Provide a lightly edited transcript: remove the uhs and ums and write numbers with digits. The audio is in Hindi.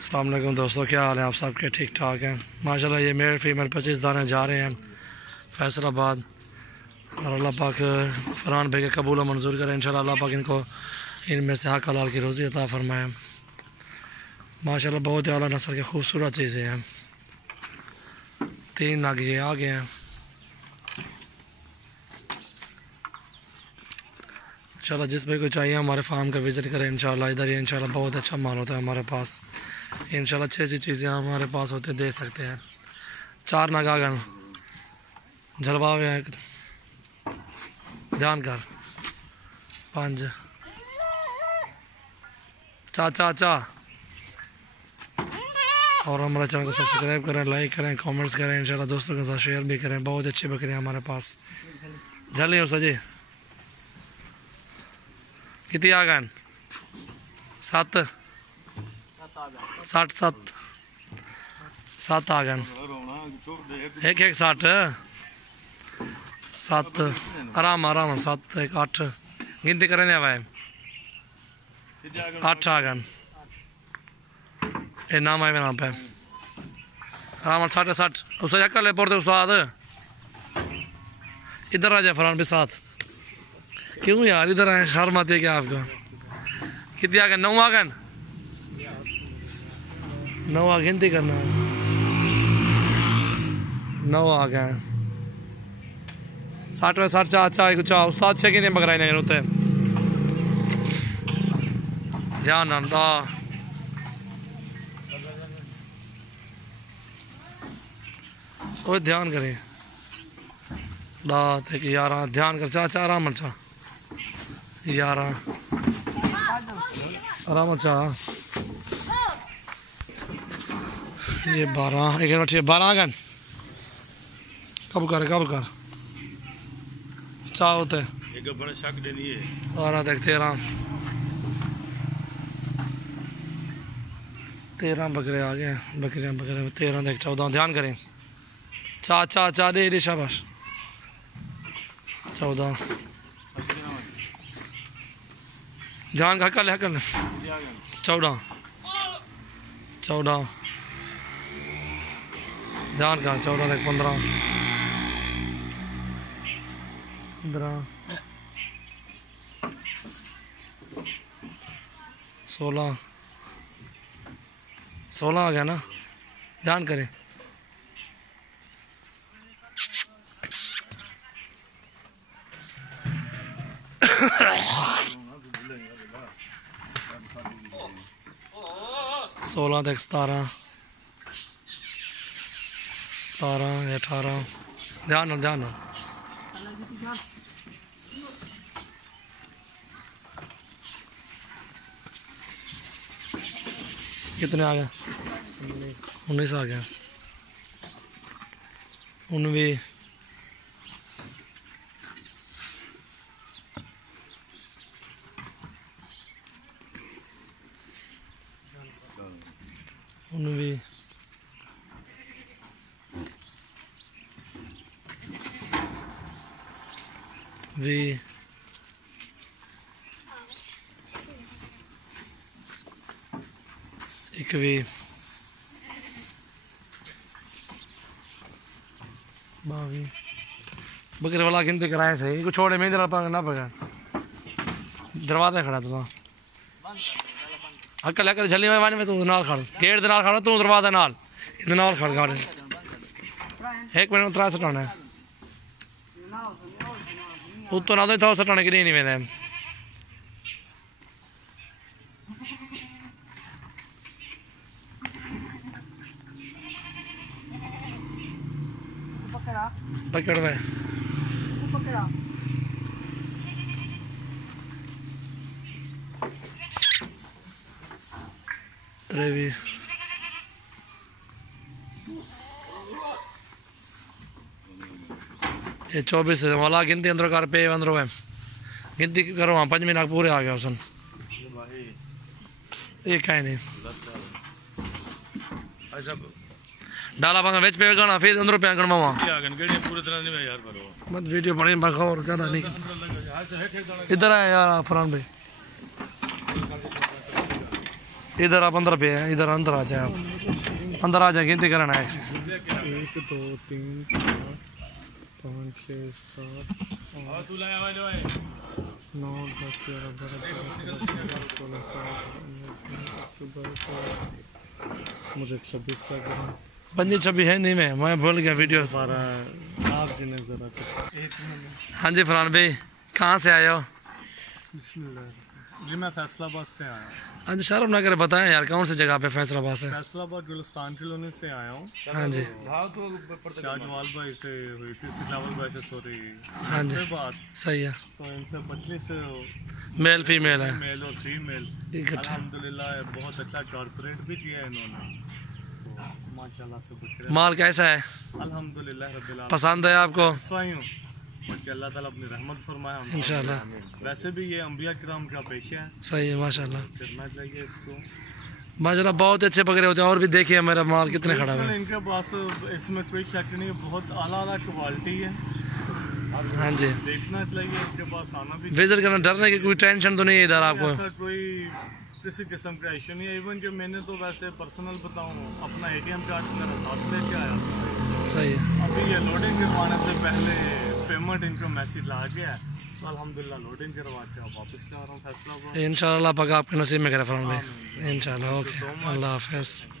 अस्सलाम वालेकुम दोस्तों, क्या हाल है आप सबके? ठीक ठाक हैं माशाल्लाह। ये मेल फीमेल 25 दाने जा रहे हैं फैसलाबाद और अल्लाह पाक फरहान भाई के कबूल मंजूर करें इंशाल्लाह। अल्लाह पाक इनको इनमें से हक हलाल की रोज़ी अता फरमाए। माशाल्लाह बहुत ही आला नस्ल की खूबसूरत चीज़ें हैं। 3 नाग ये आ गए हैं। इंशाल्लाह जिस भाई को चाहिए हमारे फार्म का विज़िट करें इंशाल्लाह। इधर ही इंशाल्लाह बहुत अच्छा माल होता है हमारे पास। इंशाल्लाह अच्छी चीज़ें हमारे पास होते दे सकते हैं। 4 नागागन झलवा हुए हैं, ध्यान कर। 5 चा और हमारे चैनल को सब्सक्राइब करें, लाइक करें, कमेंट्स करें, इंशाल्लाह दोस्तों के साथ शेयर भी करें। बहुत अच्छी बकरियाँ हमारे पास झली हो सजी। कितनी आ गए? 7 आ गए। एक 60 7 आराम 7 1 8 गिनती करें भाई। 8 आ गए। ये नाम आए नाम पे आराम 60 उसका चक्कर ले पड़ते उस्ताद। इधर आ जाए फरहान भी साथ। क्यों यार इधर आए? शर्म आती है क्या आपको? कितनी आ गए? 9 आ गए। 9 आ गिनती करना। 9 आ गए। 60 चाह कुछ उस्ताद छे कि नहीं बकराई नहीं होते। ध्यान ना वो ध्यान करें। रात 11 ध्यान कर। चाचा आराम चा 11 आराम चा। ये 12 एक 12 आ गए। कब कर चाह होते और देख 13 बकरे आ गए। बकरियां 13 देख 14 ध्यान करें। चा दे शाबाश। 14 ध्यान का हकल 14 ध्यान कर। 14 देख 15 16 आ गया ना। ध्यान करें। 16 तक 17 18 ध्यान कितने आ गए? 19 आ गया। 19 20 21 22 बकरे वाला गिनती कराए सही कुछ छोड़े में ना पकड़। दरवाजा खड़ा तो अकल झली में तू नाल खड़ गेट नाल खड़ा तू दरवाजा नाल नाल खड़ गाड़े 1 मिनट 3 सटाने उत्तो ना तो सटाने की नहीं वेंदे। पकड़ में ये 24 वाला गिनती अंदर कर पे अंदरों है गिनती करो। हाँ 5 मिनट पूरे आ गया उसन। ये कहीं नहीं डाला पंगा वेच पे गाना फिर अंदर पे गणवा वहां पूरी तरह नहीं यार करो मत वीडियो बने बखा और ज्यादा नहीं। इधर आए यार फरहान भाई इधर आप अंदर पे हैं, इधर अंदर आ जाए, आप अंदर आ जाए, गिनती करना है। 1 2 3 4 5 6 7 8 9 10 11 12 मुझे 26 तक 25 है नहीं, मैं भूल गया वीडियो। आप जिन्हें जरा हाँ जी फरहान भाई, कहाँ से आए हो? बिस्मिल्लाह जी, मैं फैसलाबाद से आया हूँ। हाँ जी, शर्म ना करे, बताएं यार कौन सी जगह पे फैसलाबाद से? फैसलाबाद गुलिस्तान कॉलोनी से आया हूँ। हाँ जी, शाहजवाल भाई से हुई थी, सिलावल भाई से, सॉरी हाँ जी, बात। सही है। तो इनसे 25 मेल फीमेल है मेल और फीमेल इकट्ठा। अल्हम्दुलिल्लाह बहुत अच्छा कॉर्पोरेट भी किया है इन्होंने, तो माशाल्लाह से बकरे माल कैसा है? अल्हम्दुलिल्लाह रब्बिल आलमीन पसंद है आपको? स्वाई हूँ कि अल्लाह ताला अपनी रहमत फरमाए हम इंशाल्लाह। वैसे भी ये अंबिया किराम का पेशा है, सही है माशाल्लाह। करना चाहिए इसको। माशाल्लाह बहुत अच्छे बकरे होते हैं। और भी देखिए मेरा माल कितने खड़ा हुआ है। इनके पास इसमें कोई शक नहीं, बहुत आला क्वालिटी है। हाँ जी, देखना चाहिए, इनके पास आना भी। विजिट करना, डरने की कोई टेंशन तो नहीं है इधर आपको? ऐसा कोई किसी किस्म का इशू नहीं है। इवन जो मैंने तो वैसे पर्सनल बताऊँ, अपना ATM कार्ड मेरा साथ लेके आया था। सही है। अभी ये लोडिंग करवाने से पहले पेमेंट इनको मैसेज ला गया, तो अल्हम्दुलिल्लाह लोडिंग करवा के अब वापस ला रहा हूँ फैसलाबाद। इंशाल्लाह पाक आपके नसीब में करे फरहान भाई, इंशाल्लाह। ओके, अल्लाह हाफ़िज़।